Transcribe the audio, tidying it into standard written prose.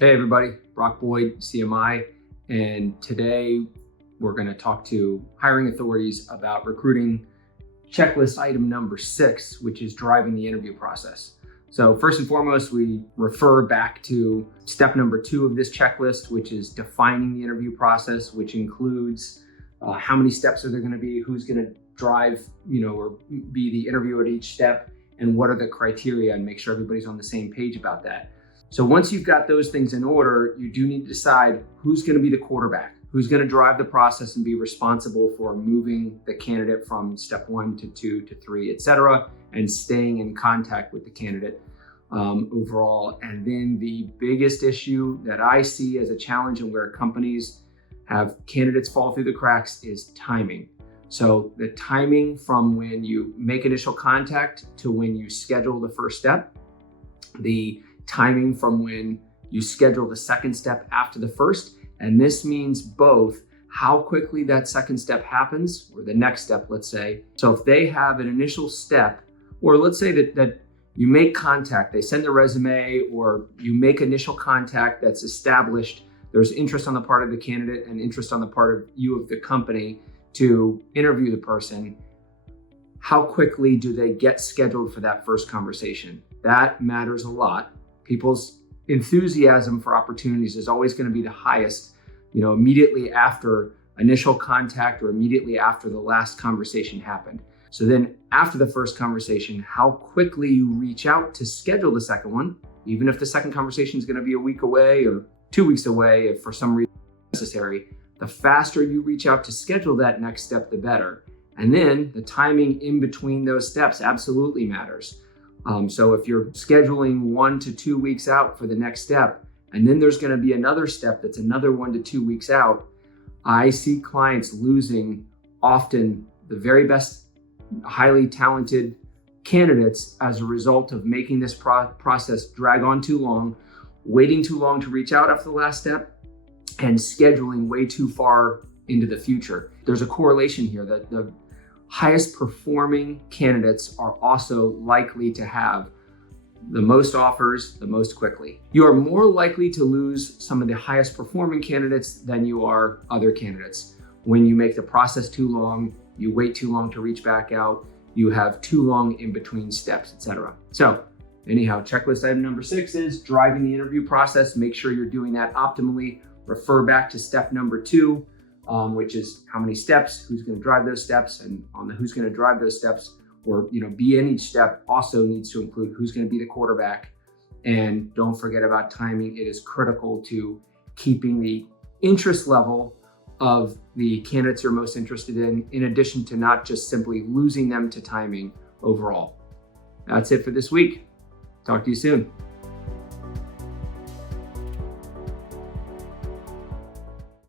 Hey everybody, Brock Boyd, CMI, and today we're going to talk to hiring authorities about recruiting checklist item number 6, which is driving the interview process. So first and foremost, we refer back to step number 2 of this checklist, which is defining the interview process, which includes how many steps are there going to be, who's going to drive, or be the interview at each step, and what are the criteria, and make sure everybody's on the same page about that. So once you've got those things in order, you do need to decide who's going to be the quarterback, who's going to drive the process and be responsible for moving the candidate from step 1 to 2 to 3, et cetera, and staying in contact with the candidate overall. And then the biggest issue that I see as a challenge and where companies have candidates fall through the cracks is timing. So the timing from when you make initial contact to when you schedule the first step, the timing from when you schedule the second step after the first. And this means both how quickly that second step happens, or the next step, let's say. So if they have an initial step, or let's say that you make contact, they send a resume, or you make initial contact that's established, there's interest on the part of the candidate and interest on the part of you of the company to interview the person. How quickly do they get scheduled for that first conversation? That matters a lot. People's enthusiasm for opportunities is always going to be the highest, immediately after initial contact or immediately after the last conversation happened. So then after the first conversation, how quickly you reach out to schedule the second one, even if the second conversation is going to be a week away or 2 weeks away, if for some reason necessary, the faster you reach out to schedule that next step, the better. And then the timing in between those steps absolutely matters. So if you're scheduling 1 to 2 weeks out for the next step, and then there's going to be another step that's another 1 to 2 weeks out, I see clients losing often the very best, highly talented candidates as a result of making this process drag on too long, waiting too long to reach out after the last step, and scheduling way too far into the future. There's a correlation here that the highest performing candidates are also likely to have the most offers the most quickly. You are more likely to lose some of the highest performing candidates than you are other candidates. When you make the process too long, you wait too long to reach back out, you have too long in between steps, etc. So anyhow, checklist item number 6 is driving the interview process. Make sure you're doing that optimally. Refer back to step number 2. Which is how many steps, who's going to drive those steps, and on the who's going to drive those steps, or be in each step, also needs to include who's going to be the quarterback. And don't forget about timing. It is critical to keeping the interest level of the candidates you're most interested in addition to not just simply losing them to timing overall. That's it for this week. Talk to you soon.